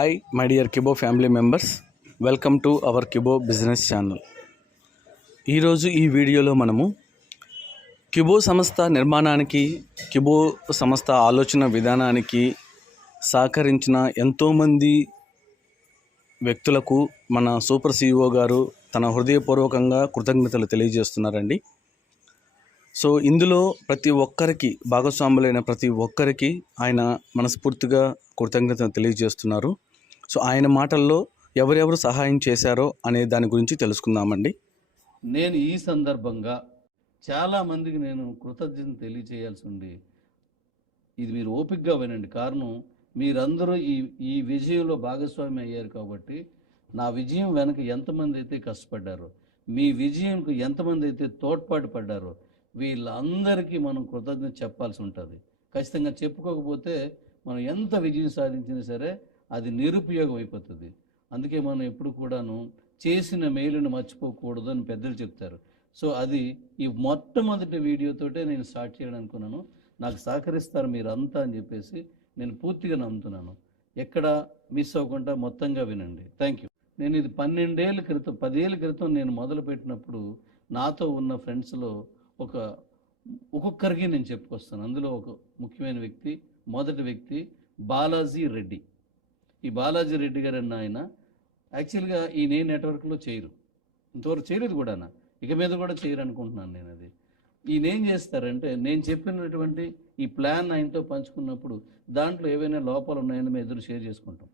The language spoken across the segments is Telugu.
Hi my dear Kibo family members, welcome to our Kibo business channel. ఈరోజు ఈ వీడియోలో మనము కిబో సంస్థ నిర్మాణానికి, కిబో సంస్థ ఆలోచన విధానానికి సహకరించిన ఎంతోమంది వ్యక్తులకు మన సూపర్ సిఇఓ గారు తన హృదయపూర్వకంగా కృతజ్ఞతలు తెలియజేస్తున్నారండి. సో ఇందులో ప్రతి ఒక్కరికి, భాగస్వాములైన ప్రతి ఒక్కరికి ఆయన మనస్ఫూర్తిగా కృతజ్ఞతలు తెలియజేస్తున్నారు. సో ఆయన మాటల్లో ఎవరెవరు సహాయం చేశారో అనే దాని గురించి తెలుసుకుందామండి. నేను ఈ సందర్భంగా చాలామందికి నేను కృతజ్ఞతలు తెలియచేయాల్సి ఉంది. ఇది మీరు ఓపికగా వినండి. కారణం, మీరందరూ ఈ విజయంలో భాగస్వామి అయ్యారు కాబట్టి, నా విజయం వెనక ఎంతమంది అయితే కష్టపడ్డారో, మీ విజయంకు ఎంతమంది అయితే తోడ్పాటు పడ్డారో, వీళ్ళందరికీ మనం కృతజ్ఞత చెప్పాల్సి ఉంటుంది. ఖచ్చితంగా చెప్పుకోకపోతే మనం ఎంత విజయం సాధించినా సరే అది నిరుపయోగం అయిపోతుంది. అందుకే మనం ఎప్పుడు కూడాను చేసిన మేలును మర్చిపోకూడదు అని పెద్దలు చెప్తారు. సో అది ఈ మొట్టమొదటి వీడియోతోటే నేను స్టార్ట్ చేయాలని అనుకున్నాను. నాకు సహకరిస్తారు మీరంతా అని చెప్పేసి నేను పూర్తిగా నమ్ముతున్నాను. ఎక్కడ మిస్ అవ్వకుండా మొత్తంగా వినండి. Thank you. నేను ఇది 10 ఏళ్ళ క్రితం నేను మొదలుపెట్టినప్పుడు నాతో ఉన్న ఫ్రెండ్స్లో ఒక్కొక్కరికి నేను చెప్పుకొస్తాను. అందులో ఒక ముఖ్యమైన వ్యక్తి, మొదటి వ్యక్తి బాలాజీ రెడ్డి. ఈ బాలాజీ రెడ్డి గారు అన్న ఆయన యాక్చువల్గా ఈ నేను నెట్వర్క్లో చేయరు, ఇంతవరకు చేయలేదు కూడా, ఇక మీద కూడా చేయరు అనుకుంటున్నాను నేను. అది ఈయనేం చేస్తారంటే, నేను చెప్పినటువంటి ఈ ప్లాన్ ఆయనతో పంచుకున్నప్పుడు దాంట్లో ఏవైనా లోపాలు ఉన్నాయని మేము ఎదురు షేర్ చేసుకుంటాం.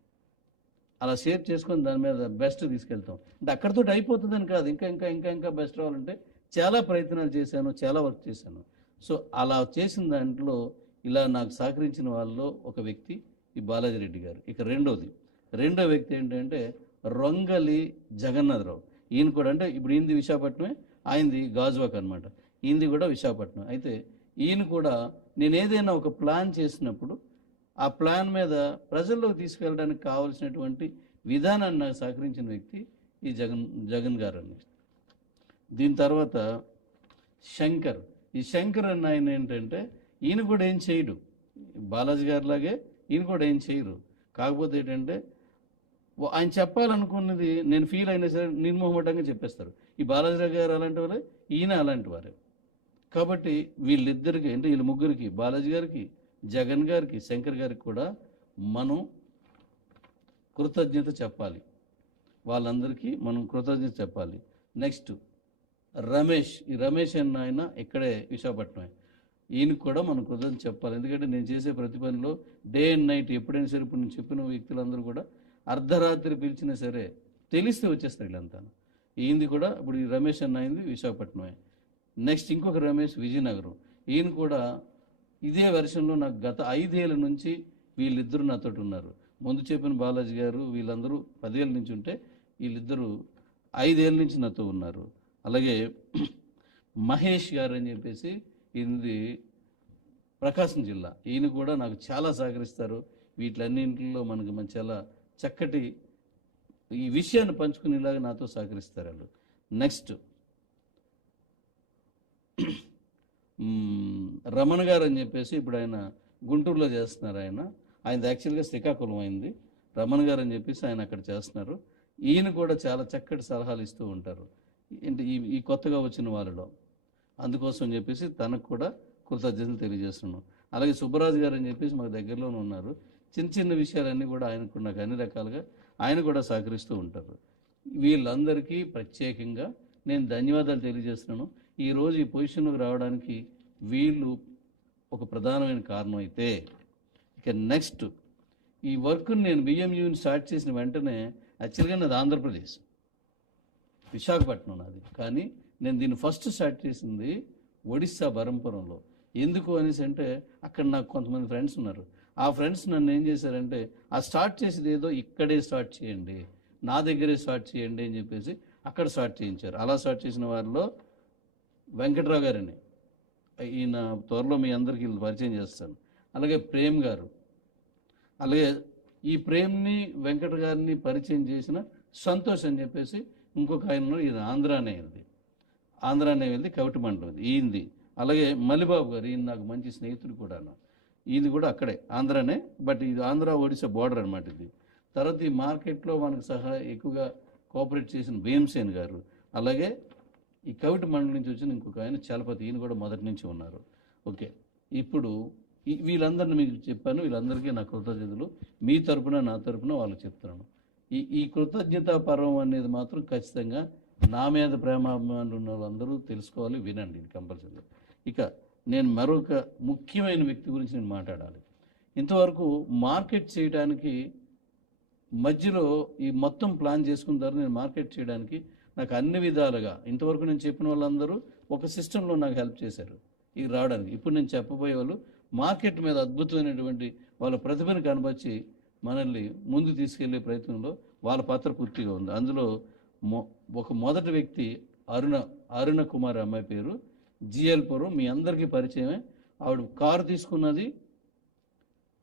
అలా షేర్ చేసుకొని దాని మీద బెస్ట్ తీసుకెళ్తాం. అంటే అక్కడితో అయిపోతుందని కాదు, ఇంకా ఇంకా ఇంకా ఇంకా బెస్ట్ రావాలంటే చాలా ప్రయత్నాలు చేశాను, చాలా వర్క్ చేశాను. సో అలా చేసిన దాంట్లో ఇలా నాకు సహకరించిన వాళ్ళలో ఒక వ్యక్తి ఈ బాలాజీ రెడ్డి గారు. ఇక రెండో వ్యక్తి ఏంటంటే రొంగలి జగన్నాథరావు. ఈయన కూడా, అంటే ఇప్పుడు ఈయనది విశాఖపట్నమే, ఆయనది గాజువాక్ అనమాట. ఈయనది కూడా విశాఖపట్నం. అయితే ఈయన కూడా నేను ఏదైనా ఒక ప్లాన్ చేసినప్పుడు ఆ ప్లాన్ మీద ప్రజల్లోకి తీసుకెళ్ళడానికి కావాల్సినటువంటి విధానాన్ని నాకు సహకరించిన వ్యక్తి ఈ జగన్ గారు అని. దీని తర్వాత శంకర్. ఈ శంకర్ అన్న ఆయన ఏంటంటే, ఈయన కూడా ఏం చేయడు, బాలాజీ గారిలాగే ఈయన కూడా ఏం చేయరు. కాకపోతే ఏంటంటే ఆయన చెప్పాలనుకున్నది నేను ఫీల్ అయినా సరే నిర్మోహమాటంగా చెప్పేస్తారు. ఈ బాలాజీ గారు అలాంటి వారే, ఈయన అలాంటి వారే. కాబట్టి వీళ్ళిద్దరికి, అంటే వీళ్ళ ముగ్గురికి, బాలాజీ గారికి, జగన్ గారికి, శంకర్ గారికి కూడా మనం కృతజ్ఞత చెప్పాలి. వాళ్ళందరికీ మనం కృతజ్ఞత చెప్పాలి. నెక్స్ట్ రమేష్. ఈ రమేష్ అన్న ఆయన ఇక్కడే విశాఖపట్నమే. ఈయనకు కూడా మనం కృతజ్ఞత చెప్పాలి. ఎందుకంటే నేను చేసే ప్రతి పనిలో డే అండ్ నైట్ ఎప్పుడైనా సరే, ఇప్పుడు నేను చెప్పిన వ్యక్తులందరూ కూడా అర్ధరాత్రి పిలిచినా సరే తెలిస్తే వచ్చేస్తారు వీళ్ళంతా. ఈయనది కూడా ఇప్పుడు ఈ రమేష్ అన్న అయింది విశాఖపట్నమే. నెక్స్ట్ ఇంకొక రమేష్ విజయనగరం. ఈయన కూడా ఇదే వెర్షన్లో నాకు గత 5 ఏళ్ళ నుంచి వీళ్ళిద్దరూ నాతో ఉన్నారు. ముందు చెప్పిన బాలాజీ గారు వీళ్ళందరూ 10 ఏళ్ళ నుంచి ఉంటే, వీళ్ళిద్దరూ 5 ఏళ్ళ నుంచి నాతో ఉన్నారు. అలాగే మహేష్ గారు అని చెప్పేసి, ఈయనది ప్రకాశం జిల్లా. ఈయన కూడా నాకు చాలా సహకరిస్తారు. వీటిలన్నింటిలో మనకు చాలా చక్కటి ఈ విషయాన్ని పంచుకునేలాగా నాతో సహకరిస్తారు వాళ్ళు. నెక్స్ట్ రమణ గారు అని చెప్పేసి, ఇప్పుడు ఆయన గుంటూరులో చేస్తున్నారు. ఆయనది యాక్చువల్గా శ్రీకాకుళం అయింది. రమణ గారు అని చెప్పేసి ఆయన అక్కడ చేస్తున్నారు. ఈయన కూడా చాలా చక్కటి సలహాలు ఇస్తూ ఉంటారు ఈ కొత్తగా వచ్చిన వాళ్ళలో. అందుకోసం అని చెప్పేసి తనకు కూడా కృతజ్ఞతలు తెలియజేస్తున్నాను. అలాగే సుబ్బరాజు గారు అని చెప్పేసి మాకు దగ్గరలోనే ఉన్నారు. చిన్న చిన్న విషయాలన్నీ కూడా ఆయనకు నాకు అన్ని రకాలుగా ఆయన కూడా సహకరిస్తూ ఉంటారు. వీళ్ళందరికీ ప్రత్యేకంగా నేను ధన్యవాదాలు తెలియజేస్తున్నాను. ఈరోజు ఈ పొజిషన్లోకి రావడానికి వీళ్ళు ఒక ప్రధానమైన కారణం అయితే, ఇక నెక్స్ట్ ఈ వర్క్ని నేను బిఎంయూని స్టార్ట్ చేసిన వెంటనే, యాక్చువల్గా నాది ఆంధ్రప్రదేశ్, విశాఖపట్నం నాది. కానీ నేను దీన్ని ఫస్ట్ స్టార్ట్ చేసింది ఒడిస్సా బరంపురంలో. ఎందుకు అనేసి అంటే, అక్కడ నాకు కొంతమంది ఫ్రెండ్స్ ఉన్నారు. ఆ ఫ్రెండ్స్ నన్ను ఏం చేశారంటే, ఆ స్టార్ట్ చేసేది ఏదో ఇక్కడే స్టార్ట్ చేయండి, నా దగ్గరే స్టార్ట్ చేయండి అని చెప్పేసి అక్కడ స్టార్ట్ చేయించారు. అలా స్టార్ట్ చేసిన వారిలో వెంకట్రావు గారని, ఈయన త్వరలో మీ అందరికీ పరిచయం చేస్తాను. అలాగే ప్రేమ్ గారు. అలాగే ఈ ప్రేమ్ని, వెంకట గారిని పరిచయం చేసిన సంతోష్ అని చెప్పేసి ఇంకొక ఆయన, ఈయన ఆంధ్రానే వెళ్ళి కవిటి మండలం ఈయనది. అలాగే మల్లిబాబు గారు, ఈయన నాకు మంచి స్నేహితుడు కూడా. ఈయన కూడా అక్కడే ఆంధ్రానే, బట్ ఇది ఆంధ్ర ఒడిశా బోర్డర్ అనమాట ఇది. తర్వాత ఈ మార్కెట్లో మనకు సహా ఎక్కువగా కోఆపరేట్ చేసిన భీమసేన్ గారు, అలాగే ఈ కవిటి మండలి నుంచి వచ్చిన ఇంకొక ఆయన చలపతి, ఈయన కూడా మొదటి నుంచి ఉన్నారు. ఓకే, ఇప్పుడు వీళ్ళందరిని మీకు చెప్పాను, వీళ్ళందరికీ నా కృతజ్ఞతలు. మీ తరపున నా తరపున వాళ్ళకి చెప్తున్నాను. ఈ కృతజ్ఞతా పర్వం అనేది మాత్రం ఖచ్చితంగా నా మీద ప్రేమాభిమానులు ఉన్న వాళ్ళందరూ తెలుసుకోవాలి, వినండి ఇది కంపల్సరీ. ఇక నేను మరొక ముఖ్యమైన వ్యక్తి గురించి నేను మాట్లాడాలి. ఇంతవరకు మార్కెట్ చేయడానికి మధ్యలో ఈ మొత్తం ప్లాన్ చేసుకున్న తర్వాత నేను మార్కెట్ చేయడానికి నాకు అన్ని విధాలుగా ఇంతవరకు నేను చెప్పిన వాళ్ళందరూ ఒక సిస్టంలో నాకు హెల్ప్ చేశారు ఇది రావడానికి. ఇప్పుడు నేను చెప్పబోయే వాళ్ళు మార్కెట్ మీద అద్భుతమైనటువంటి వాళ్ళ ప్రతిభను కనబర్చి మనల్ని ముందు తీసుకెళ్లే ప్రయత్నంలో వాళ్ళ పాత్ర పూర్తిగా ఉంది. అందులో ఒక మొదటి వ్యక్తి అరుణ కుమార్ అమ్మాయి పేరు, జిఎల్పురం, మీ అందరికీ పరిచయమే. ఆవిడ కారు తీసుకున్నది,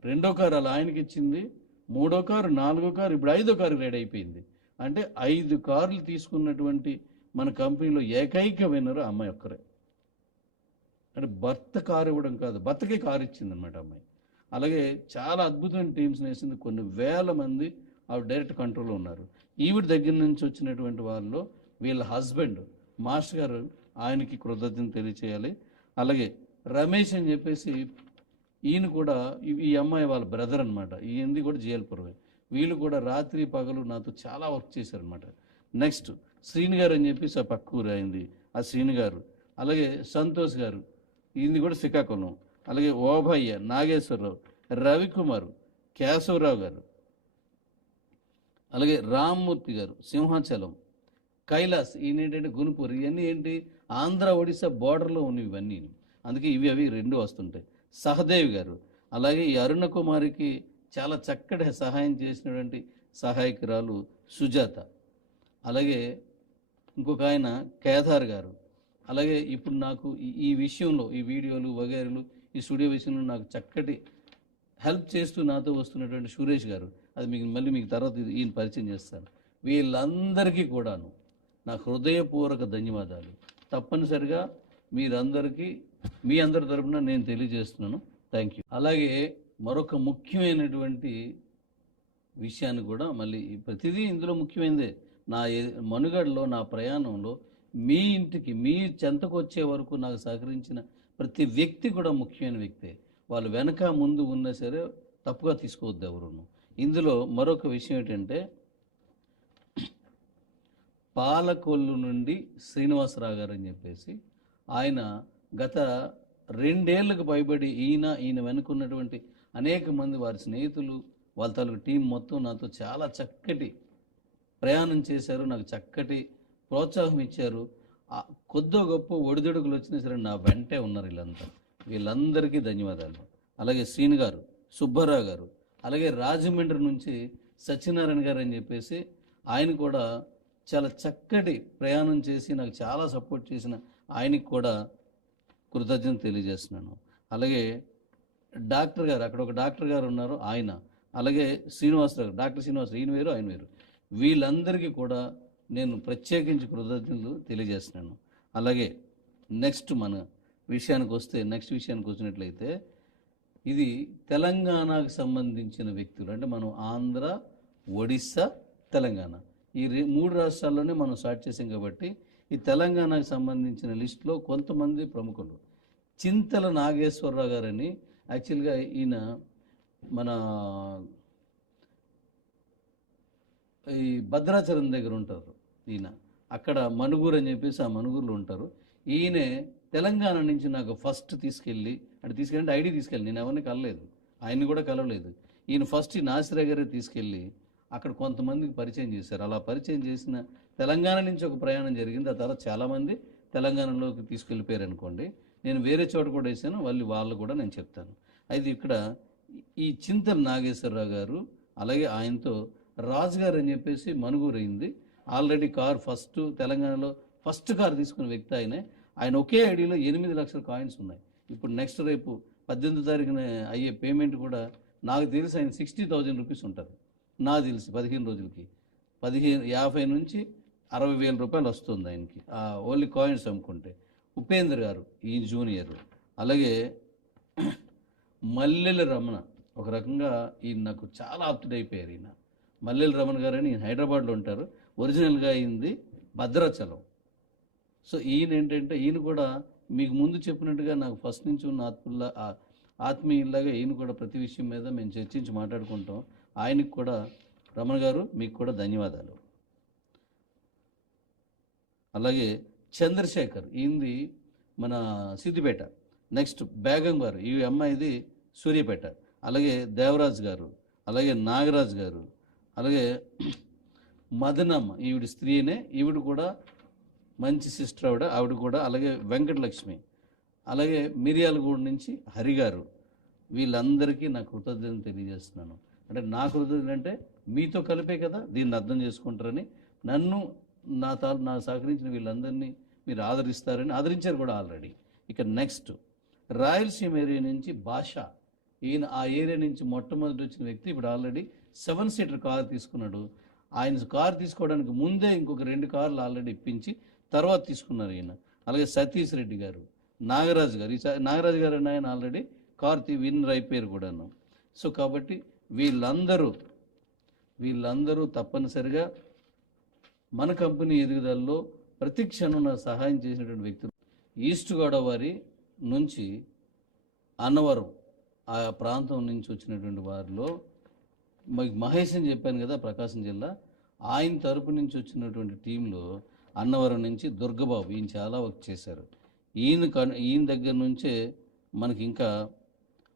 రెండో కారు అలా ఆయనకి ఇచ్చింది, మూడో కారు, నాలుగో కారు, ఇప్పుడు ఐదో కారు రెడీ అయిపోయింది. అంటే 5 కార్లు తీసుకున్నటువంటి మన కంపెనీలో ఏకైక విన్నర్ అమ్మాయి ఒక్కరే. అంటే భర్త కారు ఇవ్వడం కాదు, భర్తకే కారు ఇచ్చింది అనమాట అమ్మాయి. అలాగే చాలా అద్భుతమైన టీమ్స్ వేసింది, కొన్ని వేల మంది ఆవిడ డైరెక్ట్ కంట్రోల్లో ఉన్నారు. ఈవిడ దగ్గర నుంచి వచ్చినటువంటి వాళ్ళలో వీళ్ళ హస్బెండ్ మాస్టర్ గారు, ఆయనకి కృతజ్ఞత తెలియచేయాలి. అలాగే రమేష్ అని చెప్పేసి ఈయన కూడా ఈ అమ్మాయి వాళ్ళ బ్రదర్ అనమాట, ఈయనది కూడా జిఎల్పురమే. వీళ్ళు కూడా రాత్రి పగలు నాతో చాలా వర్క్ చేశారనమాట. నెక్స్ట్ శ్రీని గారు అని చెప్పేసి ఆ పక్కూరు అయింది, ఆ శ్రీని గారు. అలాగే సంతోష్ గారు, ఈయనది కూడా శ్రీకాకుళం. అలాగే ఓభయ్య, నాగేశ్వరరావు, రవికుమారు, కేశవరావు గారు, అలాగే రామ్మూర్తి గారు సింహాచలం, కైలాస్ ఈయన ఏంటంటే గునుపూర్. ఇవన్నీ ఏంటి ఆంధ్ర ఒడిశా బోర్డర్లో ఉన్నవి ఇవన్నీ, అందుకే ఇవి అవి రెండు వస్తుంటాయి. సహదేవ్ గారు, అలాగే ఈ అరుణ కుమారికి చాలా చక్కటి సహాయం చేసినటువంటి సహాయకురాలు సుజాత, అలాగే ఇంకొక ఆయన కేదార్ గారు. అలాగే ఇప్పుడు నాకు ఈ విషయంలో ఈ వీడియోలు వగైరలు ఈ స్టూడియో విషయంలో నాకు చక్కటి హెల్ప్ చేస్తూ నాతో వస్తున్నటువంటి సురేష్ గారు, అది మీకు తర్వాత ఈయన పరిచయం చేస్తాను. వీళ్ళందరికీ కూడాను నా హృదయపూర్వక ధన్యవాదాలు. తప్పనిసరిగా మీరందరికీ మీ అందరి తరపున నేను తెలియజేస్తున్నాను. Thank you. అలాగే మరొక ముఖ్యమైనటువంటి విషయాన్ని కూడా మళ్ళీ ప్రతిదీ ఇందులో ముఖ్యమైనదే. నా మనుగడలో, నా ప్రయాణంలో మీ ఇంటికి మీ చెంతకు వచ్చే వరకు నాకు సహకరించిన ప్రతి వ్యక్తి కూడా ముఖ్యమైన వ్యక్తే. వాళ్ళు వెనక ముందు ఉన్నా సరే తప్పుగా తీసుకోవద్దు ఎవరును. ఇందులో మరొక విషయం ఏంటంటే, పాలకొల్లు నుండి శ్రీనివాసరావు గారు అని చెప్పేసి ఆయన గత 2 ఏళ్లకు పైబడి ఈయన వెనుకున్నటువంటి అనేక మంది వారి స్నేహితులు, వాళ్ళ తాలూకు టీం మొత్తం నాతో చాలా చక్కటి ప్రయాణం చేశారు, నాకు చక్కటి ప్రోత్సాహం ఇచ్చారు. కొద్దో గొప్ప ఒడిదుడుకులు వచ్చినా సరే నా వెంటే ఉన్నారు వీళ్ళంతా. వీళ్ళందరికీ ధన్యవాదాలు. అలాగే శ్రీని గారు, సుబ్బారావు గారు, అలాగే రాజమండ్రి నుంచి సత్యనారాయణ గారు అని చెప్పేసి ఆయన కూడా చాలా చక్కటి ప్రయాణం చేసి నాకు చాలా సపోర్ట్ చేసిన ఆయనకి కూడా కృతజ్ఞత తెలియజేస్తున్నాను. అలాగే డాక్టర్ గారు, అక్కడ ఒక డాక్టర్ గారు ఉన్నారు ఆయన, అలాగే శ్రీనివాసరావు, డాక్టర్ శ్రీనివాసరావు, ఈయన వేరు ఆయన వేరు, వీళ్ళందరికీ కూడా నేను ప్రత్యేకించి కృతజ్ఞతలు తెలియజేస్తున్నాను. అలాగే నెక్స్ట్ విషయానికి వచ్చినట్లయితే ఇది తెలంగాణకు సంబంధించిన వ్యక్తులు, అంటే మనం ఆంధ్ర, ఒడిస్సా, తెలంగాణ ఈ 3 రాష్ట్రాల్లోనే మనం స్టార్ట్ చేసాం కాబట్టి ఈ తెలంగాణకు సంబంధించిన లిస్టులో కొంతమంది ప్రముఖులు. చింతల నాగేశ్వరరావు గారని, యాక్చువల్గా ఈయన మన ఈ భద్రాచలం దగ్గర ఉంటారు. ఈయన అక్కడ మనుగూరు అని చెప్పేసి ఆ మనుగూరులో ఉంటారు. ఈయనే తెలంగాణ నుంచి నాకు ఫస్ట్ తీసుకెళ్ళి ఐడి తీసుకెళ్ళి, నేను ఎవరిని కలలేదు, ఆయన్ని కూడా కలవలేదు. ఈయన ఫస్ట్ ఈ నాసిరా గారే తీసుకెళ్ళి అక్కడ కొంతమందికి పరిచయం చేశారు. అలా పరిచయం చేసిన తెలంగాణ నుంచి ఒక ప్రయాణం జరిగింది. ఆ తర్వాత చాలామంది తెలంగాణలోకి తీసుకెళ్ళిపోయారు అనుకోండి. నేను వేరే చోట కూడా వేసాను, వాళ్ళు కూడా నేను చెప్తాను. అయితే ఇక్కడ ఈ చింతల నాగేశ్వరరావు గారు, అలాగే ఆయనతో రాజు గారు అని చెప్పేసి మనుగూరు అయింది. ఆల్రెడీ కారు తెలంగాణలో ఫస్ట్ కారు తీసుకున్న వ్యక్తి ఆయన ఒకే ఐడిలో 8 లక్షల కాయిన్స్ ఉన్నాయి. ఇప్పుడు నెక్స్ట్ రేపు 18వ తారీఖున అయ్యే పేమెంట్ కూడా నాకు తెలిసి ఆయన 60,000 రూపీస్ ఉంటుంది. నాకు తెలిసి 15 రోజులకి 50 నుంచి 60,000 రూపాయలు వస్తుంది ఆయనకి, ఓన్లీ కాయిన్స్ అమ్ముకుంటే. ఉపేంద్ర గారు ఈ జూనియర్, అలాగే మల్లెల రమణ, ఒక రకంగా ఈయన నాకు చాలా ఆప్తుడైపోయారు. ఈయన మల్లెల రమణ గారు అని హైదరాబాద్లో ఉంటారు. ఒరిజినల్గా అయింది భద్రాచలం. సో ఈయన ఏంటంటే ఈయన కూడా మీకు ముందు చెప్పినట్టుగా నాకు ఫస్ట్ నుంచి ఉన్న ఆత్మీయుల్లాగా ఈయన కూడా ప్రతి విషయం మీద మేము చర్చించి మాట్లాడుకుంటాం. ఆయనకు కూడా రమణ గారు మీకు కూడా ధన్యవాదాలు. అలాగే చంద్రశేఖర్ ఈయనది మన సిద్దిపేట. నెక్స్ట్ బేగం గారు, ఈ అమ్మాయిది సూర్యాపేట. అలాగే దేవరాజ్ గారు, అలాగే నాగరాజ్ గారు, అలాగే మదనమ్మ ఈవిడ స్త్రీనే, ఈవిడ కూడా మంచి సిస్టర్ ఆవిడ కూడా. అలాగే వెంకటలక్ష్మి, అలాగే మిర్యాలగూడ నుంచి హరి గారు. వీళ్ళందరికీ నా కృతజ్ఞతలు తెలియజేస్తున్నాను. అంటే నా కృతజ్ఞత అంటే మీతో కలిపే కదా దీన్ని అర్థం చేసుకుంటారని, నన్ను నా సహకరించిన వీళ్ళందరినీ మీరు ఆదరించారు కూడా ఆల్రెడీ. ఇక నెక్స్ట్ రాయలసీమ ఏరియా నుంచి భాష, ఈయన ఆ ఏరియా నుంచి మొట్టమొదటి వచ్చిన వ్యక్తి. ఇప్పుడు ఆల్రెడీ 7 సీటర్ కారు తీసుకున్నాడు. ఆయన కారు తీసుకోవడానికి ముందే ఇంకొక 2 కార్లు ఆల్రెడీ ఇప్పించి తర్వాత తీసుకున్నారు ఈయన. అలాగే సతీష్ రెడ్డి గారు, నాగరాజు గారు. నాగరాజు గారు అని ఆయన ఆల్రెడీ కారు విన్నర్ అయిపోయారు కూడాను. సో కాబట్టి వీళ్ళందరూ తప్పనిసరిగా మన కంపెనీ ఎదుగుదలలో ప్రతి క్షణం నాకు సహాయం చేసినటువంటి వ్యక్తులు. ఈస్ట్ గోదావరి నుంచి అన్నవరం ఆ ప్రాంతం నుంచి వచ్చినటువంటి వారిలో మహేష్ అని చెప్పాను కదా, ప్రకాశం జిల్లా. ఆయన తరపు నుంచి వచ్చినటువంటి టీంలో అన్నవరం నుంచి దుర్గబాబు, ఈయన చాలా వర్క్ చేశారు. ఈయన దగ్గర నుంచే మనకి ఇంకా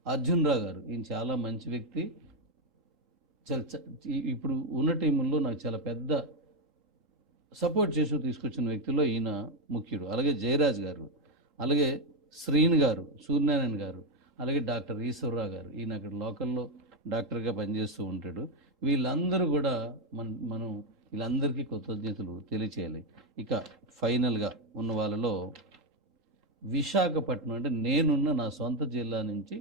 అర్జున్ రావు గారు, ఈయన చాలా మంచి వ్యక్తి. ఇప్పుడు ఉన్న టీముల్లో నాకు చాలా పెద్ద సపోర్ట్ చేస్తూ తీసుకొచ్చిన వ్యక్తుల్లో ఈయన ముఖ్యుడు. అలాగే జయరాజ్ గారు, అలాగే శ్రీని గారు, సూర్యనారాయణ గారు, అలాగే డాక్టర్ ఈశ్వరరావు గారు, ఈయన అక్కడ లోకల్లో డాక్టర్గా పనిచేస్తూ ఉంటాడు. వీళ్ళందరూ కూడా మనం వీళ్ళందరికీ కృతజ్ఞతలు తెలియచేయాలి. ఇక ఫైనల్గా ఉన్న వాళ్ళలో విశాఖపట్నం, అంటే నేనున్న నా సొంత జిల్లా నుంచి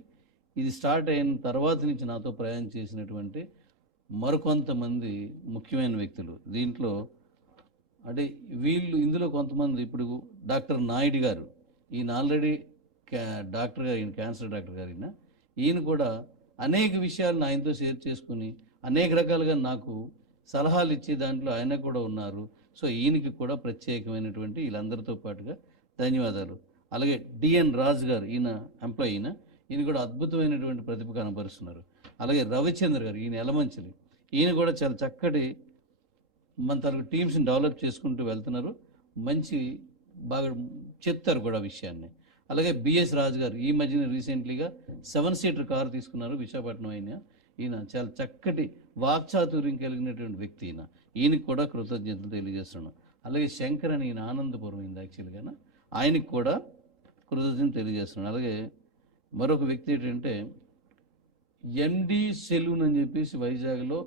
ఇది స్టార్ట్ అయిన తర్వాత నుంచి నాతో ప్రయాణం చేసినటువంటి మరికొంతమంది ముఖ్యమైన వ్యక్తులు. దీంట్లో అంటే ఇందులో కొంతమంది, ఇప్పుడు డాక్టర్ నాయుడు గారు, ఈయన ఆల్రెడీ డాక్టర్ గారు, ఈయన క్యాన్సర్ డాక్టర్ గారు. ఈయన కూడా అనేక విషయాలను ఆయనతో షేర్ చేసుకుని అనేక రకాలుగా నాకు సలహాలు ఇచ్చే దాంట్లో ఆయన కూడా ఉన్నారు. సో ఈయనకి కూడా ప్రత్యేకమైనటువంటి వీళ్ళందరితో పాటుగా ధన్యవాదాలు. అలాగే డిఎన్ రాజు గారు, ఈయన ఎంప్లాయీ, ఈయన కూడా అద్భుతమైనటువంటి ప్రతిభ కనబరుస్తున్నారు. అలాగే రవిచంద్ర గారు, ఈయన ఎలమంచిలి, ఈయన కూడా చాలా చక్కటి మన తరగతి టీమ్స్ని డెవలప్ చేసుకుంటూ వెళ్తున్నారు. బాగా చెప్తారు కూడా విషయాన్ని. అలాగే బిఎస్ రాజు గారు, ఈ మధ్యన రీసెంట్లీగా 7 సీటర్ కారు తీసుకున్నారు విశాఖపట్నం. ఈయన చాలా చక్కటి వాక్చాతుర్యం కలిగినటువంటి వ్యక్తి. ఈయనకి కూడా కృతజ్ఞతలు తెలియజేస్తున్నాను. అలాగే శంకర్ అని, ఈయన ఆనందపురం అయింది యాక్చువల్గా, ఆయనకి కూడా కృతజ్ఞతలు తెలియజేస్తున్నాను. అలాగే మరొక వ్యక్తి ఏంటంటే ఎండి సెలూన్ అని చెప్పేసి వైజాగ్లో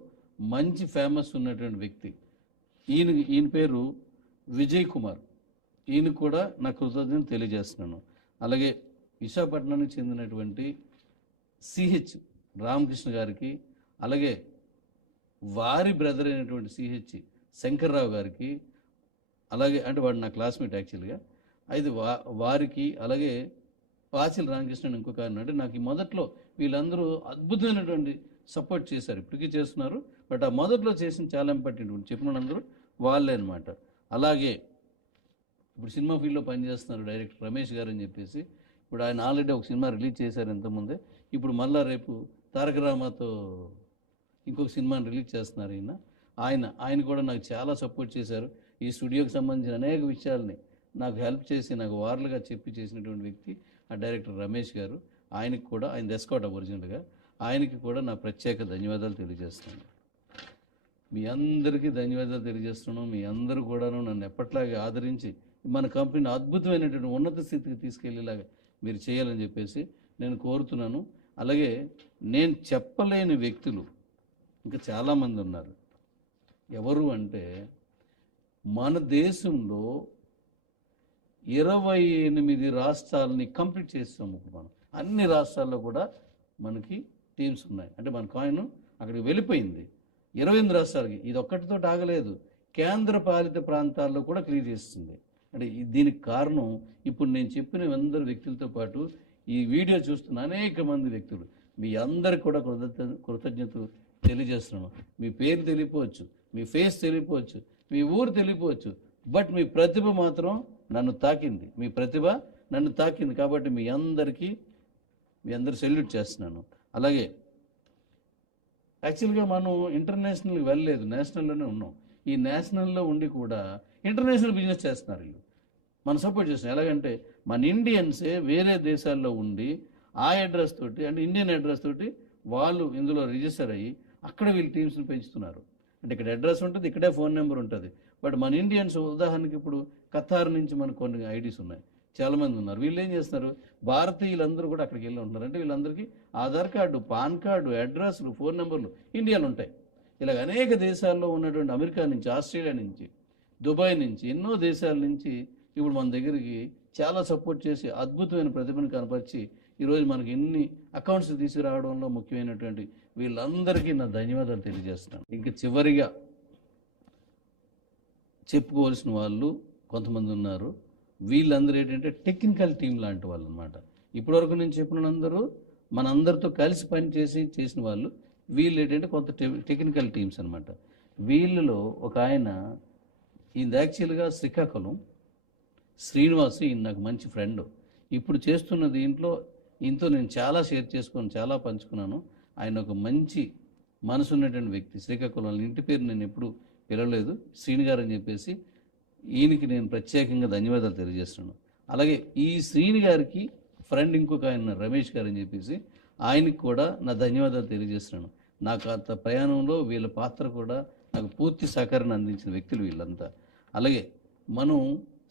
మంచి ఫేమస్ ఉన్నటువంటి వ్యక్తి. ఈయన పేరు విజయ్ కుమార్. ఈయన కూడా నా కృతజ్ఞతలు తెలియజేస్తున్నాను. అలాగే విశాఖపట్నానికి చెందినటువంటి సిహెచ్ రామకృష్ణ గారికి, అలాగే వారి బ్రదర్ అయినటువంటి సిహెచ్ శంకర్రావు గారికి, అలాగే అంటే వాడు నా క్లాస్మేట్ యాక్చువల్గా, అయితే వారికి, అలాగే పాచిల్ రామకృష్ణ అని ఇంకొక ఆయన. అంటే నాకు ఈ మొదట్లో వీళ్ళందరూ అద్భుతమైనటువంటి సపోర్ట్ చేశారు, ఇప్పటికీ చేస్తున్నారు. బట్ ఆ మొదట్లో చేసిన చాలా ఇంపార్టెంట్ చెప్పిన అందరూ వాళ్ళే అనమాట. అలాగే ఇప్పుడు సినిమా ఫీల్డ్లో పనిచేస్తున్నారు డైరెక్టర్ రమేష్ గారు అని చెప్పేసి. ఇప్పుడు ఆయన ఆల్రెడీ ఒక సినిమా రిలీజ్ చేశారు ఇంతకుముందే. ఇప్పుడు మళ్ళీ రేపు తారక రామాతో ఇంకొక సినిమాని రిలీజ్ చేస్తున్నారు ఆయన కూడా నాకు చాలా సపోర్ట్ చేశారు. ఈ స్టూడియోకి సంబంధించిన అనేక విషయాల్ని నాకు హెల్ప్ చేసి, నాకు వార్లుగా చెప్పి చేసినటువంటి వ్యక్తి ఆ డైరెక్టర్ రమేష్ గారు. ఆయనకి కూడా, ఆయన ఎస్కాట్ ఒరిజినల్గా, ఆయనకి కూడా నా ప్రత్యేక ధన్యవాదాలు తెలియజేస్తున్నాను. మీ అందరికీ ధన్యవాదాలు తెలియజేస్తున్నాను. మీ అందరూ కూడాను నన్ను ఎప్పట్లాగే ఆదరించి మన కంపెనీని అద్భుతమైనటువంటి ఉన్నత స్థితికి తీసుకెళ్లేలాగా మీరు చేయాలని చెప్పేసి నేను కోరుతున్నాను. అలాగే నేను చెప్పలేని వ్యక్తులు ఇంకా చాలామంది ఉన్నారు. ఎవరు అంటే, మన దేశంలో 28 రాష్ట్రాలని కంప్లీట్ చేస్తాము. ఇప్పుడు మనం అన్ని రాష్ట్రాల్లో కూడా మనకి టీమ్స్ ఉన్నాయి. అంటే మన కాయిన్ అక్కడికి వెళ్ళిపోయింది 28 రాష్ట్రాలకి. ఇది ఒక్కటితో ఆగలేదు, కేంద్ర పాలిత ప్రాంతాల్లో కూడా క్లియర్ చేస్తుంది. అంటే దీనికి కారణం ఇప్పుడు నేను చెప్పిన అందరు వ్యక్తులతో పాటు ఈ వీడియో చూస్తున్న అనేక మంది వ్యక్తులు. మీ అందరికి కూడా కృతజ్ఞతలు తెలియజేస్తున్నాను. మీ పేరు తెలియపోవచ్చు, మీ ఫేస్ తెలియపోవచ్చు, మీ ఊరు తెలియపోవచ్చు, బట్ మీ ప్రతిభ మాత్రం నన్ను తాకింది. మీ ప్రతిభ నన్ను తాకింది. కాబట్టి మీ అందరు సెల్యూట్ చేస్తున్నాను. అలాగే యాక్చువల్గా మనం ఇంటర్నేషనల్కి వెళ్ళలేదు, నేషనల్లోనే ఉన్నాం. ఈ నేషనల్లో ఉండి కూడా ఇంటర్నేషనల్ బిజినెస్ చేస్తున్నారు వీళ్ళు. మనం సపోర్ట్ చేస్తున్నాం. ఎలాగంటే మన ఇండియన్సే వేరే దేశాల్లో ఉండి ఆ అడ్రస్ తోటి, అంటే ఇండియన్ అడ్రస్ తోటి వాళ్ళు ఇందులో రిజిస్టర్ అయ్యి అక్కడ వీళ్ళు టీమ్స్ని పెంచుతున్నారు. అంటే ఇక్కడ అడ్రస్ ఉంటుంది, ఇక్కడే ఫోన్ నెంబర్ ఉంటుంది. బట్ మన ఇండియన్స్ ఉదాహరణకి ఇప్పుడు ఖతార్ నుంచి మనకు కొన్ని ఐడీస్ ఉన్నాయి, చాలామంది ఉన్నారు. వీళ్ళు ఏం చేస్తారు, భారతీయులందరూ కూడా అక్కడికి వెళ్ళి ఉంటున్నారు. అంటే వీళ్ళందరికీ ఆధార్ కార్డు, పాన్ కార్డు, అడ్రస్లు, ఫోన్ నెంబర్లు ఇండియాలో ఉంటాయి. ఇలాగ అనేక దేశాల్లో ఉన్నటువంటి అమెరికా నుంచి, ఆస్ట్రేలియా నుంచి, దుబాయ్ నుంచి, ఎన్నో దేశాల నుంచి ఇప్పుడు మన దగ్గరికి చాలా సపోర్ట్ చేసి అద్భుతమైన ప్రతిభను కనపరిచి ఈరోజు మనకి ఎన్ని అకౌంట్స్ తీసుకురావడంలో ముఖ్యమైనటువంటి వీళ్ళందరికీ నా ధన్యవాదాలు తెలియజేస్తున్నాను. ఇంకా చివరిగా చెప్పుకోవాల్సిన వాళ్ళు కొంతమంది ఉన్నారు. వీళ్ళందరూ ఏంటంటే టెక్నికల్ టీం లాంటి వాళ్ళు అనమాట. ఇప్పటివరకు నేను చెప్పినందరూ మనందరితో కలిసి చేసిన వాళ్ళు. వీళ్ళు ఏంటంటే కొంత టెక్నికల్ టీమ్స్ అనమాట. వీళ్ళలో ఒక ఆయన, ఈయన యాక్చువల్గా శ్రీకాకుళం శ్రీనివాస్, ఈయన నాకు మంచి ఫ్రెండ్. ఇప్పుడు చేస్తున్న దీంట్లో ఈయనతో నేను చాలా షేర్ చేసుకున్నాను, చాలా పంచుకున్నాను. ఆయన ఒక మంచి మనసు ఉన్నటువంటి వ్యక్తి. శ్రీకాకుళం ఇంటి పేరు నేను ఎప్పుడు పిలవలేదు, శ్రీని గారు అని చెప్పేసి ఈయనకి నేను ప్రత్యేకంగా ధన్యవాదాలు తెలియజేస్తున్నాను. అలాగే ఈ శ్రీని గారికి ఫ్రెండ్ ఇంకొక ఆయన రమేష్ గారు అని చెప్పేసి ఆయనకి కూడా నా ధన్యవాదాలు తెలియజేస్తున్నాను. నాకు అంత ప్రయాణంలో వీళ్ళ పాత్ర కూడా నాకు పూర్తి సహకారాన్ని అందించిన వ్యక్తులు వీళ్ళంతా. అలాగే మనం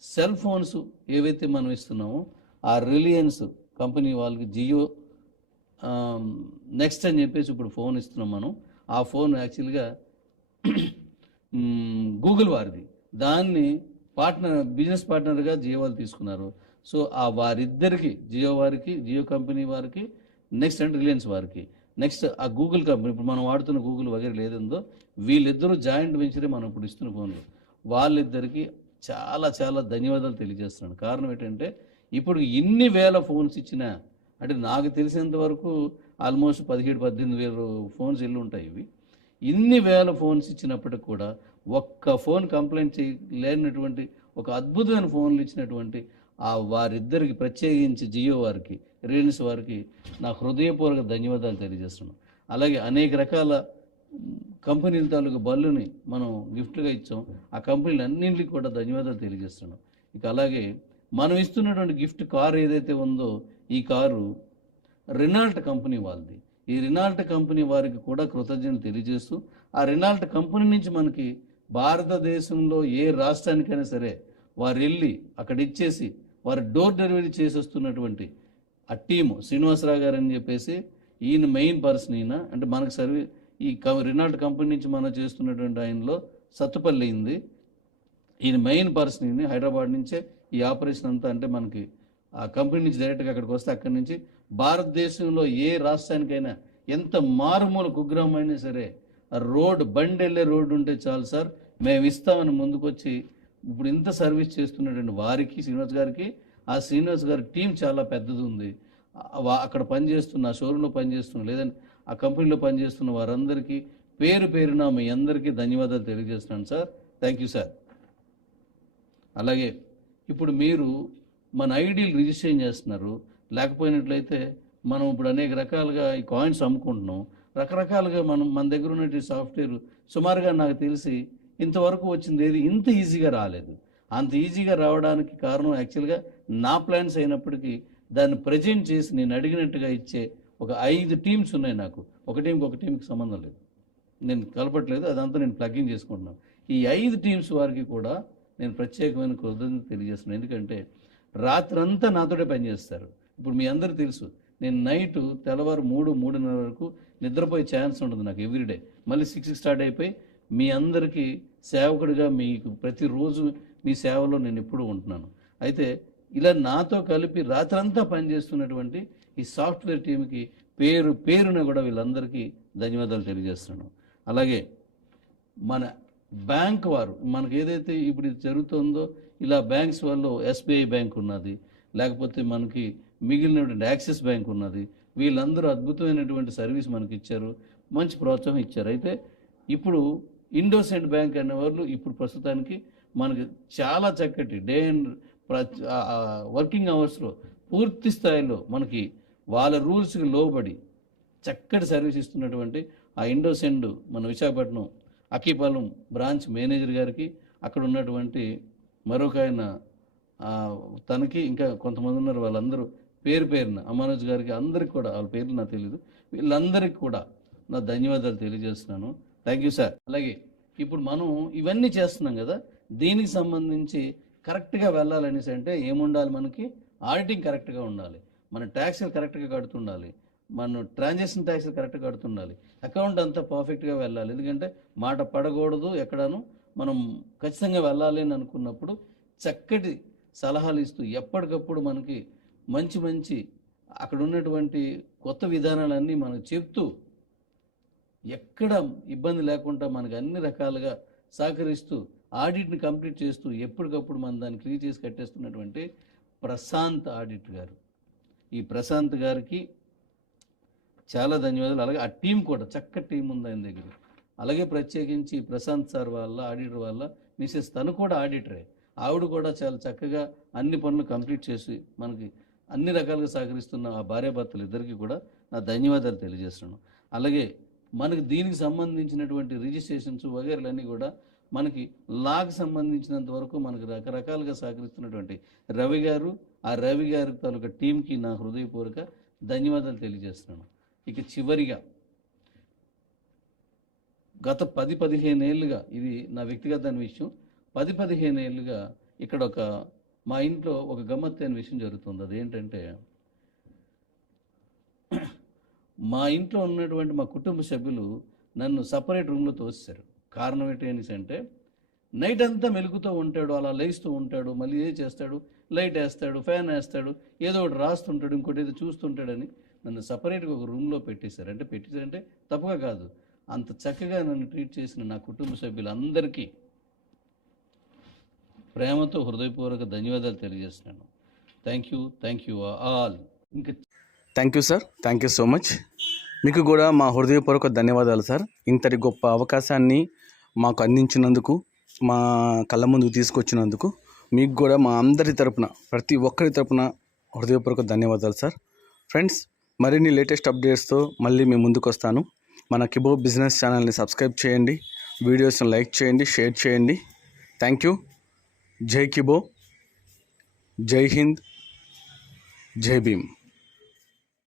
సెల్ ఫోన్స్ ఏవైతే మనం ఇస్తున్నామో ఆ రిలయన్స్ కంపెనీ వాళ్ళకి జియో నెక్స్ట్ అని చెప్పేసి ఇప్పుడు ఫోన్ ఇస్తున్నాం మనం. ఆ ఫోన్ యాక్చువల్గా గూగుల్ వారిది. దాన్ని బిజినెస్ పార్ట్నర్గా జియో వాళ్ళు తీసుకున్నారు. సో ఆ వారిద్దరికి, జియో వారికి, జియో కంపెనీ వారికి, నెక్స్ట్ అంటే రిలయన్స్ వారికి, నెక్స్ట్ ఆ గూగుల్ కంపెనీ ఇప్పుడు మనం వాడుతున్న గూగుల్ వగేరే ఏదేందో వీళ్ళిద్దరూ జాయింట్ వెంచరే మనం ఇప్పుడు ఇస్తున్న ఫోన్లు. వాళ్ళిద్దరికి చాలా చాలా ధన్యవాదాలు తెలియజేస్తున్నాను. కారణం ఏంటంటే ఇప్పుడు ఇన్ని వేల ఫోన్స్ ఇచ్చినా, అంటే నాకు తెలిసినంత వరకు ఆల్మోస్ట్ 17,000-18,000 ఫోన్స్ వెళ్ళి ఉంటాయి. ఇవి ఇన్ని వేల ఫోన్స్ ఇచ్చినప్పటికి కూడా ఒక్క ఫోన్ కంప్లైంట్ లేనటువంటి ఒక అద్భుతమైన ఫోన్లు ఇచ్చినటువంటి ఆ వారిద్దరికి, ప్రత్యేకించి జియో వారికి, రిలయన్స్ వారికి నా హృదయపూర్వక ధన్యవాదాలు తెలియజేస్తున్నాను. అలాగే అనేక రకాల కంపెనీల తాలూకు బళ్ళుని మనం గిఫ్ట్గా ఇచ్చాం. ఆ కంపెనీలు అన్నింటికి కూడా ధన్యవాదాలు తెలియజేస్తున్నాను. ఇక అలాగే మనం ఇస్తున్నటువంటి గిఫ్ట్ కారు ఏదైతే ఉందో, ఈ కారు రెనాల్ట్ కంపెనీ వాళ్ళది. ఈ రెనాల్ట్ కంపెనీ వారికి కూడా కృతజ్ఞతలు తెలియజేస్తూ, ఆ రెనాల్ట్ కంపెనీ నుంచి మనకి భారతదేశంలో ఏ రాష్ట్రానికైనా సరే వారు వెళ్ళి అక్కడ ఇచ్చేసి వారు డోర్ డెలివరీ చేసి వస్తున్నటువంటి ఆ టీము శ్రీనివాసరావు గారు అని చెప్పేసి ఈయన మెయిన్ పర్సన్. ఈయన అంటే మనకు ఈ రెనాల్ట్ కంపెనీ నుంచి మనం చేస్తున్నటువంటి ఆయనలో సత్తుపల్లి అయింది. ఈయన మెయిన్ పర్సన్. ఈయన హైదరాబాద్ నుంచే ఈ ఆపరేషన్ అంతా, అంటే మనకి ఆ కంపెనీ నుంచి డైరెక్ట్గా అక్కడికి వస్తే అక్కడి నుంచి భారతదేశంలో ఏ రాష్ట్రానికైనా ఎంత మారుమూల కుగ్రామం అయినా సరే బండి వెళ్ళే రోడ్డు ఉంటే చాలు సార్, మేము ఇస్తామని ముందుకొచ్చి ఇప్పుడు ఇంత సర్వీస్ చేస్తున్నటువంటి వారికి, శ్రీనివాస్ గారికి, ఆ శ్రీనివాస్ గారి టీం చాలా పెద్దది ఉంది. అక్కడ పనిచేస్తున్న, షోరూంలో పనిచేస్తున్న, లేదంటే ఆ కంపెనీలో పనిచేస్తున్న వారందరికీ పేరు పేరున మీ అందరికీ ధన్యవాదాలు తెలియజేస్తున్నాను సార్. Thank you sir. అలాగే ఇప్పుడు మీరు మన ఐడీలు రిజిస్ట్రేషన్ చేస్తున్నారు. లేకపోయినట్లయితే మనం ఇప్పుడు అనేక రకాలుగా ఈ కాయిన్స్ అమ్ముకుంటున్నాం. రకరకాలుగా మన దగ్గర ఉన్నటువంటి సాఫ్ట్వేర్ సుమారుగా నాకు తెలిసి ఇంతవరకు వచ్చింది ఏది ఇంత ఈజీగా రాలేదు. అంత ఈజీగా రావడానికి కారణం యాక్చువల్గా నా ప్లాన్స్ అయినప్పటికీ దాన్ని ప్రజెంట్ చేసి నేను అడిగినట్టుగా ఇచ్చే ఒక 5 టీమ్స్ ఉన్నాయి నాకు. ఒక టీంకి సంబంధం లేదు, నేను కలపట్లేదు, అదంతా నేను ప్లగ్ఇన్ చేసుకుంటున్నాను. ఈ 5 టీమ్స్ వారికి కూడా నేను ప్రత్యేకమైన కృతజ్ఞత తెలియజేస్తున్నాను. ఎందుకంటే రాత్రంతా నాతోటే పనిచేస్తారు. ఇప్పుడు మీ అందరూ తెలుసు, నేను నైట్ తెల్లవారు 3-3:30 వరకు నిద్రపోయే ఛాన్స్ ఉంటుంది నాకు ఎవ్రీడే. మళ్ళీ 6కి స్టార్ట్ అయిపోయి మీ అందరికీ సేవకుడిగా మీకు ప్రతిరోజు మీ సేవలో నేను ఎప్పుడూ ఉంటున్నాను. అయితే ఇలా నాతో కలిపి రాత్రంతా పనిచేస్తున్నటువంటి ఈ సాఫ్ట్వేర్ టీంకి పేరున కూడా వీళ్ళందరికీ ధన్యవాదాలు తెలియజేస్తున్నాను. అలాగే మన బ్యాంక్ వారు, మనకు ఏదైతే ఇప్పుడు ఇది జరుగుతుందో, ఇలా బ్యాంక్స్ వాళ్ళు ఎస్బీఐ బ్యాంక్ ఉన్నది, లేకపోతే మనకి మిగిలినటువంటి యాక్సిస్ బ్యాంక్ ఉన్నది. వీళ్ళందరూ అద్భుతమైనటువంటి సర్వీస్ మనకి ఇచ్చారు. మంచి ప్రోత్సాహం ఇచ్చారు. అయితే ఇప్పుడు ఇండోసెంట్ బ్యాంక్ అనే వాళ్ళు ఇప్పుడు ప్రస్తుతానికి మనకి చాలా చక్కటి డే అండ్ వర్కింగ్ అవర్స్లో పూర్తి స్థాయిలో మనకి వాళ్ళ రూల్స్కి లోబడి చక్కటి సర్వీస్ ఇస్తున్నటువంటి ఆ ఇండోసెండ్ మన విశాఖపట్నం అక్కిపాలెం బ్రాంచ్ మేనేజర్ గారికి, అక్కడ ఉన్నటువంటి మరొక ఆయన తనకి, ఇంకా కొంతమంది ఉన్నారు, వాళ్ళందరూ పేరు పేరున అమానుజ్ గారికి, అందరికి కూడా వాళ్ళ పేర్లు నాకు తెలియదు, వీళ్ళందరికీ కూడా నా ధన్యవాదాలు తెలియజేస్తున్నాను. Thank you sir. అలాగే ఇప్పుడు మనం ఇవన్నీ చేస్తున్నాం కదా, దీనికి సంబంధించి కరెక్ట్గా వెళ్ళాలనేసి అంటే ఏముండాలి, మనకి ఆడిటింగ్ కరెక్ట్గా ఉండాలి, మన ట్యాక్స్లు కరెక్ట్గా కడుతుండాలి, మన ట్రాన్సాక్షన్ ట్యాక్స్లు కరెక్ట్గా కడుతుండాలి, అకౌంట్ అంతా పర్ఫెక్ట్గా వెళ్ళాలి. ఎందుకంటే మాట పడకూడదు ఎక్కడాను, మనం ఖచ్చితంగా వెళ్ళాలి అని అనుకున్నప్పుడు చక్కటి సలహాలు ఇస్తూ ఎప్పటికప్పుడు మనకి మంచి మంచి అక్కడ ఉన్నటువంటి కొత్త విధానాలన్నీ మనకు చెప్తూ ఎక్కడ ఇబ్బంది లేకుండా మనకు అన్ని రకాలుగా సహకరిస్తూ ఆడిట్ని కంప్లీట్ చేస్తూ ఎప్పటికప్పుడు మనం దాన్ని క్లియర్ చేసి కట్టేస్తున్నటువంటి ప్రశాంత్ ఆడిట్ గారు, ఈ ప్రశాంత్ గారికి చాలా ధన్యవాదాలు. అలాగే ఆ టీం కూడా చక్కటి టీం ఉంది ఆయన దగ్గర. అలాగే ప్రత్యేకించి ప్రశాంత్ సార్ వాళ్ళ ఆడిటర్ వాళ్ళ మిసెస్, తను కూడా ఆడిటరే, ఆవిడ కూడా చాలా చక్కగా అన్ని పనులు కంప్లీట్ చేసి మనకి అన్ని రకాలుగా సహకరిస్తున్న ఆ భార్యాభర్తలు ఇద్దరికి కూడా నా ధన్యవాదాలు తెలియజేస్తున్నాను. అలాగే మనకి దీనికి సంబంధించినటువంటి రిజిస్ట్రేషన్స్ వగైరలన్నీ కూడా మనకి లాకి సంబంధించినంత వరకు మనకి రకరకాలుగా సహకరిస్తున్నటువంటి రవి గారు, ఆ రవి గారి తాలూకా టీంకి నా హృదయపూర్వక ధన్యవాదాలు తెలియజేస్తున్నాను. ఇక చివరిగా గత 10-15 ఏళ్ళుగా, ఇది నా వ్యక్తిగత విషయం, 10-15 ఏళ్ళుగా ఇక్కడ మా ఇంట్లో ఒక గమ్మత్తైన విషయం జరుగుతుంది. అదేంటంటే, మా ఇంట్లో ఉన్నటువంటి మా కుటుంబ సభ్యులు నన్ను సపరేట్ రూమ్లో తోసేశారు. కారణం ఏంటి అంటే, నైట్ అంతా మెలుగుతూ ఉంటాడు, అలా లేస్తూ ఉంటాడు, మళ్ళీ ఏం చేస్తాడు, లైట్ వేస్తాడు, ఫ్యాన్ వేస్తాడు, ఏదో ఒకటి రాస్తుంటాడు, ఇంకోటి ఏదో చూస్తుంటాడని నన్ను సపరేట్గా ఒక రూమ్లో పెట్టేశారు. అంటే పెట్టేశారంటే తప్పుగా కాదు, అంత చక్కగా నన్ను ట్రీట్ చేసిన నా కుటుంబ సభ్యులందరికీ ప్రేమతో హృదయపూర్వక ధన్యవాదాలు తెలియజేస్తున్నాను. Thank you all. ఇంకా thank you sir, thank you so much. మీకు కూడా మా హృదయపూర్వక ధన్యవాదాలు సార్. ఇంతటి గొప్ప అవకాశాన్ని మాకు అందించినందుకు, మా కళ్ళ ముందుకు తీసుకొచ్చినందుకు మీకు కూడా మా అందరి తరపున, ప్రతి ఒక్కరి తరపున హృదయపూర్వక ధన్యవాదాలు సార్. ఫ్రెండ్స్, మరిన్ని లేటెస్ట్ అప్డేట్స్తో మళ్ళీ మేము ముందుకు వస్తాను. మన కిబో బిజినెస్ ఛానల్ని సబ్స్క్రైబ్ చేయండి, వీడియోస్ని లైక్ చేయండి, షేర్ చేయండి. Thank you. జై కిబో, జై హింద్, జై భీమ్.